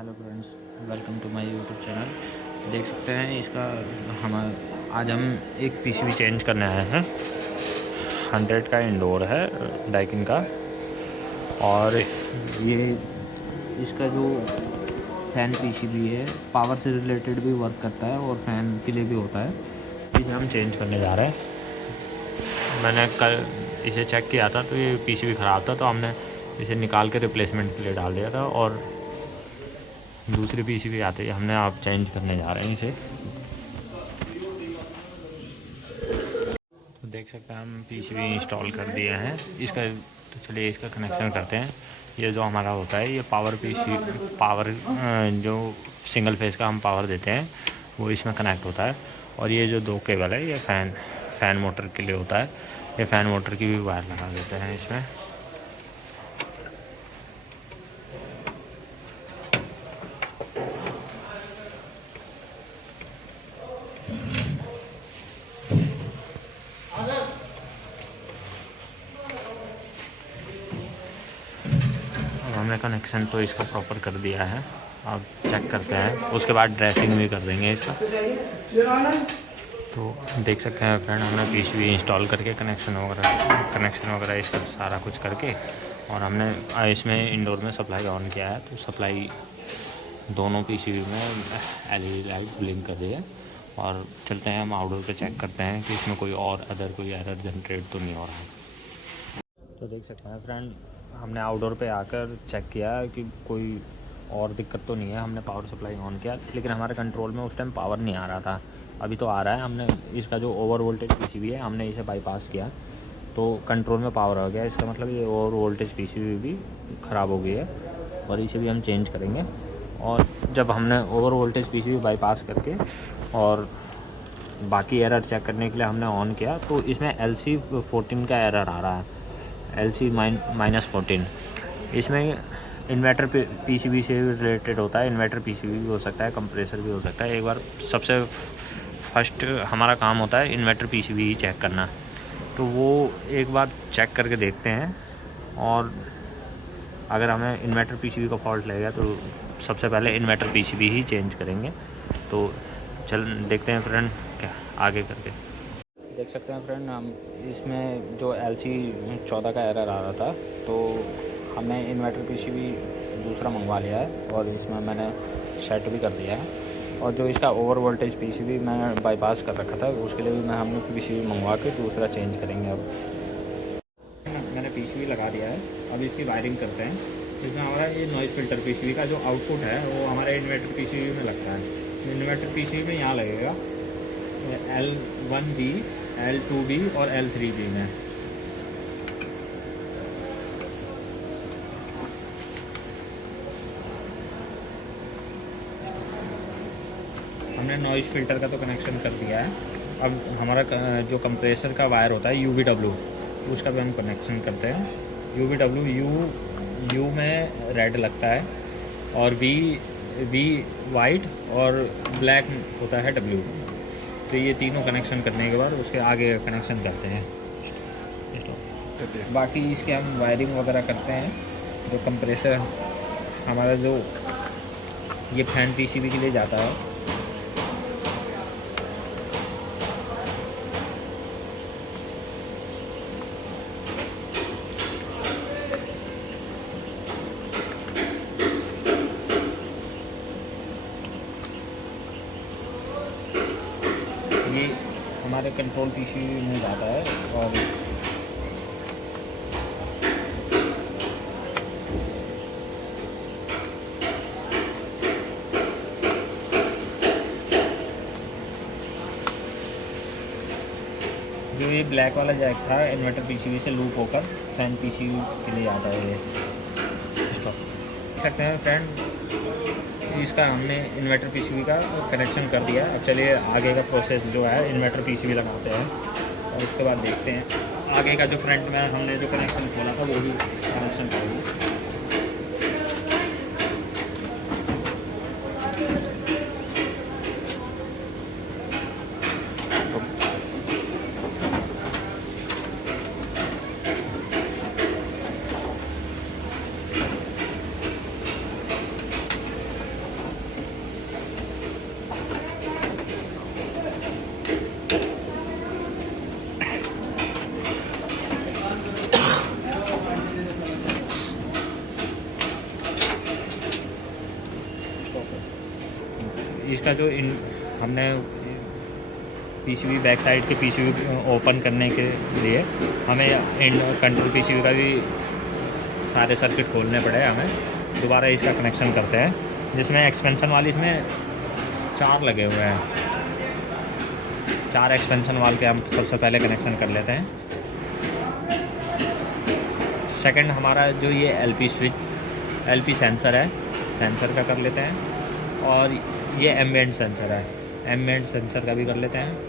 Hello friends, welcome to my YouTube channel. देख सकते हैं इसका आज हम एक पीसीबी चेंज करने आए हैं। 100 का इंडोर है डाइकिन का, और ये इसका जो फ़ैन पीसीबी है पावर से रिलेटेड भी वर्क करता है और फ़ैन के लिए भी होता है। इसे हम चेंज करने जा रहे हैं। मैंने कल इसे चेक किया था तो ये पीसीबी ख़राब था, तो हमने इसे निकाल के रिप्लेसमेंट के लिए डाल दिया था और दूसरी पीसीबी आती है, हमने आप चेंज करने जा रहे हैं इसे। तो देख सकते हैं हम पीसीबी इंस्टॉल कर दिए हैं इसका। तो चलिए इसका कनेक्शन करते हैं। ये जो हमारा होता है ये पावर जो सिंगल फेस का हम पावर देते हैं वो इसमें कनेक्ट होता है। और ये जो 2 केबल है ये फ़ैन मोटर के लिए होता है। ये फ़ैन मोटर की भी वायर लगा देते हैं इसमें। हमने कनेक्शन तो इसका प्रॉपर कर दिया है, अब चेक करते हैं। उसके बाद ड्रेसिंग भी कर देंगे इसका। तो देख सकते हैं फ्रेंड, हमने पीसीबी इंस्टॉल करके कनेक्शन वगैरह इसका सारा कुछ करके, और हमने इसमें इंडोर में सप्लाई ऑन किया है। तो सप्लाई दोनों पीसीबी में एलईडी लाइट ब्लिंक कर रही है। और चलते हैं हम आउटडोर पे चेक करते हैं कि इसमें कोई एरर जनरेट तो नहीं हो रहा है। तो देख सकते हैं फ्रेंड, हमने आउटडोर पे आकर चेक किया कि कोई और दिक्कत तो नहीं है। हमने पावर सप्लाई ऑन किया, लेकिन हमारे कंट्रोल में उस टाइम पावर नहीं आ रहा था। अभी तो आ रहा है। हमने इसका जो ओवर वोल्टेज पीसीबी है हमने इसे बाईपास किया, तो कंट्रोल में पावर आ गया। इसका मतलब ये ओवर वोल्टेज पीसीबी भी ख़राब हो गई है और इसे भी हम चेंज करेंगे। और जब हमने ओवर वोल्टेज पीसीबी बाईपास करके और बाकी एरर चेक करने के लिए हमने ऑन किया, तो इसमें LC14 का एरर आ रहा है। LC-14 इसमें इन्वर्टर पीसीबी से रिलेटेड होता है। इन्वर्टर पीसीबी भी हो सकता है, कंप्रेसर भी हो सकता है। एक बार सबसे फर्स्ट हमारा काम होता है इन्वर्टर पीसीबी ही चेक करना। तो वो एक बार चेक करके देखते हैं, और अगर हमें इन्वर्टर पीसीबी का फॉल्ट लगेगा तो सबसे पहले इन्वर्टर पीसीबी ही चेंज करेंगे। तो चल देखते हैं फ्रेंड क्या आगे करके। देख सकते हैं फ्रेंड, हम इसमें जो LC14 का एरर आ रहा था, तो हमने इन्वर्टर पीसीबी दूसरा मंगवा लिया है और इसमें मैंने सेट भी कर दिया है। और जो इसका ओवर वोल्टेज पीसीबी मैंने बाईपास कर रखा था, उसके लिए भी हम लोग पीसीबी मंगवा के दूसरा चेंज करेंगे। अब मैंने पीसीबी लगा दिया है, अब इसकी वायरिंग करते हैं। इसमें हमारा ये नॉइज़ फ़िल्टर पीसीबी का जो आउटपुट है वो हमारे इन्वर्टर पीसीबी में लगता है। इन्वर्टर पीसीबी में यहाँ लगेगा L1B, L2B और L3B में। हमने नॉइज़ फ़िल्टर का तो कनेक्शन कर दिया है। अब हमारा जो कंप्रेसर का वायर होता है UVW, उसका भी हम कनेक्शन करते हैं। UVW यू में रेड लगता है और V वाइट और ब्लैक होता है W। तो ये तीनों कनेक्शन करने के बाद उसके आगे कनेक्शन करते हैं। बाकी इसके हम वायरिंग वगैरह करते हैं। जो कंप्रेसर हमारा जो ये फैन पीसीबी के लिए जाता है, ये हमारे कंट्रोल पीसीबी में जाता है। और जो ये ब्लैक वाला जैक था इन्वर्टर पीसीबी से लूप होकर फैन पीसीबी के लिए आता है। ये स्टॉप देख सकते हैं फ्रेंड, इसका हमने इन्वर्टर पीसीबी का कनेक्शन कर दिया। अब चलिए आगे का प्रोसेस जो है इन्वर्टर पीसीबी लगाते हैं और उसके बाद देखते हैं आगे का। जो फ्रंट में हमने जो कनेक्शन खोला था वो भी कनेक्शन करेंगे। इसका जो हमने पीसीबी बैक साइड के पीसीबी ओपन करने के लिए हमें कंट्रोल पीसीबी का भी सारे सर्किट खोलने पड़े हमें। दोबारा इसका कनेक्शन करते हैं, जिसमें एक्सपेंशन वाली इसमें 4 लगे हुए हैं। 4 एक्सपेंशन वाल के हम सबसे पहले कनेक्शन कर लेते हैं। सेकंड हमारा जो ये एलपी सेंसर है, सेंसर का कर लेते हैं। और ये एम्बिएंट सेंसर है, एम्बिएंट सेंसर का भी कर लेते हैं।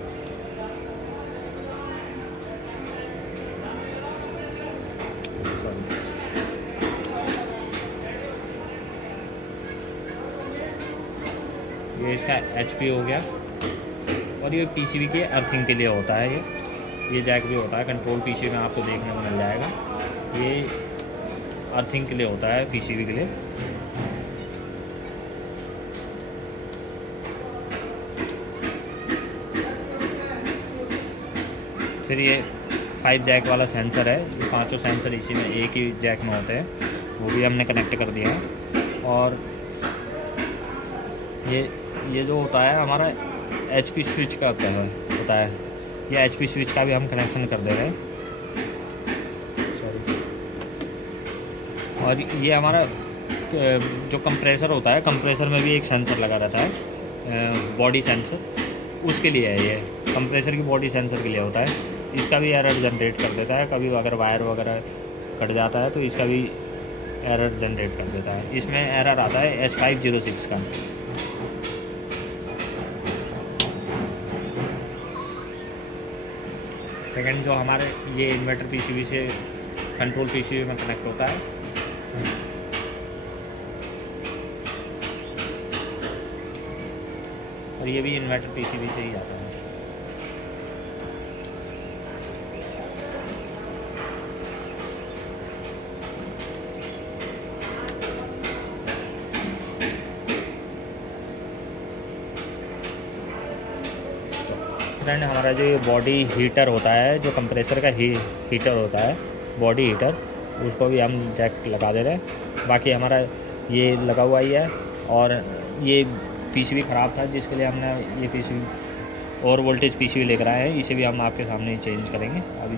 ये इसका HP हो गया। और ये पीसीबी के अर्थिंग के लिए होता है। ये जैक भी होता है, कंट्रोल पीसीबी में आपको देखने को मिल जाएगा। ये अर्थिंग के लिए होता है, पीसीबी के लिए। फिर ये 5 जैक वाला सेंसर है। ये 5 सेंसर इसी में एक ही जैक में होते हैं, वो भी हमने कनेक्ट कर दिया है। और ये जो होता है हमारा HP स्विच का होता है। ये HP स्विच का भी हम कनेक्शन कर दे रहे हैं। सॉरी। और ये हमारा जो कंप्रेसर होता है, कंप्रेसर में भी एक सेंसर लगा रहता है, बॉडी सेंसर, उसके लिए है। ये कंप्रेसर की बॉडी सेंसर के लिए होता है। इसका भी एरर जनरेट कर देता है। कभी अगर वायर वगैरह कट जाता है तो इसका भी एरर जनरेट कर देता है। इसमें एरर आता है H506 का। सेकंड जो हमारे ये इन्वर्टर पीसीबी से कंट्रोल पीसीबी में कनेक्ट होता है। और ये भी इन्वर्टर पीसीबी से ही आता है। फ्रेंड हमारा जो ये बॉडी हीटर होता है, जो कंप्रेसर का हीटर होता है, बॉडी हीटर, उसको भी हम जैक लगा दे रहे हैं। बाकी हमारा ये लगा हुआ ही है। और ये पीसीबी ख़राब था, जिसके लिए हमने ये पीसीबी और वोल्टेज पीसीबी लेकर आए हैं। इसे भी हम आपके सामने ही चेंज करेंगे। अभी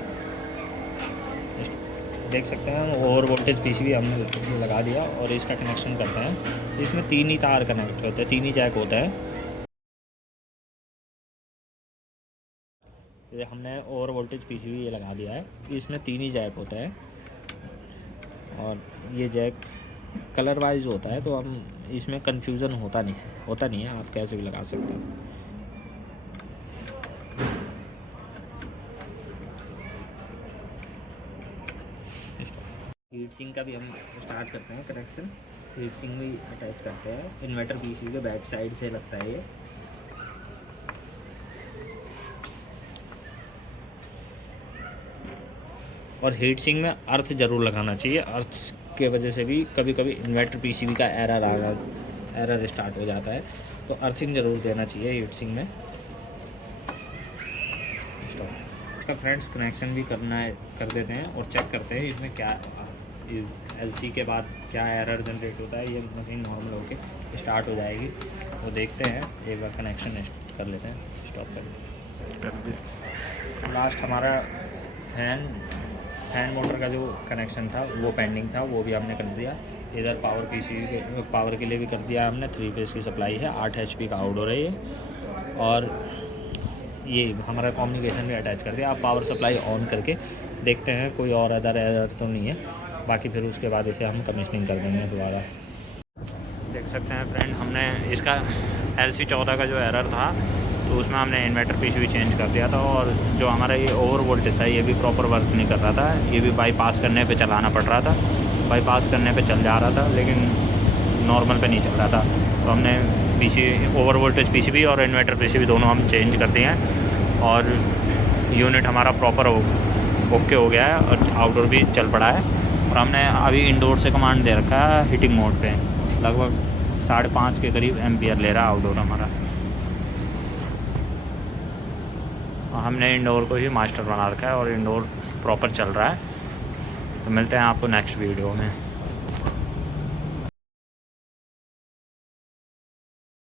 देख सकते हैं और वोल्टेज पीसीबी हमने लगा दिया और इसका कनेक्शन करते हैं। इसमें 3 ही तार कनेक्ट होते हैं, 3 ही जैक होते हैं। ये हमने और वोल्टेज पीसीबी ये लगा दिया है। इसमें 3 ही जैक होता है। और ये जैक कलर वाइज होता है, तो हम इसमें कंफ्यूजन होता नहीं है। आप कैसे भी लगा सकते हैं। हीट सिंक का भी हम स्टार्ट करते हैं कनेक्शन। हीट सिंक भी अटैच करते हैं। इन्वर्टर पीसीबी के बैक साइड से लगता है ये। और हीट सिंक में अर्थ ज़रूर लगाना चाहिए। अर्थ के वजह से भी कभी कभी इन्वर्टर पीसीबी का एरर स्टार्ट हो जाता है, तो अर्थिंग ज़रूर देना चाहिए हीट सिंक में। इसका फ्रेंड्स कनेक्शन भी कर देते हैं और चेक करते हैं इसमें क्या एलसी के बाद क्या एरर जनरेट होता है। ये मशीन नॉर्मल होके स्टार्ट हो जाएगी, वो देखते हैं। एक बार कनेक्शन कर लेते हैं, स्टॉप कर दिया। लास्ट हमारा फैन मोटर का जो कनेक्शन था वो पेंडिंग था, वो भी हमने कर दिया। इधर पावर के लिए भी कर दिया हमने। 3 फेज़ की सप्लाई है, 8 HP का आउटडोर है ये। और ये हमारा कम्युनिकेशन भी अटैच कर दिया। आप पावर सप्लाई ऑन करके देखते हैं कोई और अदर एरर तो नहीं है। बाकी फिर उसके बाद इसे हम कमीशनिंग कर देंगे दोबारा। देख सकते हैं फ्रेंड, हमने इसका LC14 का जो एरर था, तो उसमें हमने इन्वर्टर पीसीबी चेंज कर दिया था। और जो हमारा ये ओवर वोल्टेज था, ये भी प्रॉपर वर्क नहीं कर रहा था। ये भी बाईपास करने पे चलाना पड़ रहा था। बाईपास करने पे चल जा रहा था, लेकिन नॉर्मल पे नहीं चल रहा था। तो हमने ओवर वोल्टेज पीसीबी और इन्वर्टर पीसीबी दोनों हम चेंज कर दिए हैं। और यूनिट हमारा प्रॉपर ओके हो गया है और आउटडोर भी चल पड़ा है। और हमने अभी इंडोर से कमांड दे रखा है हीटिंग मोड पे। लगभग 5.5 के करीब एम्पियर ले रहा है आउटडोर हमारा। हमने इंडोर को ही मास्टर बना रखा है और इंडोर प्रॉपर चल रहा है। तो मिलते हैं आपको नेक्स्ट वीडियो में।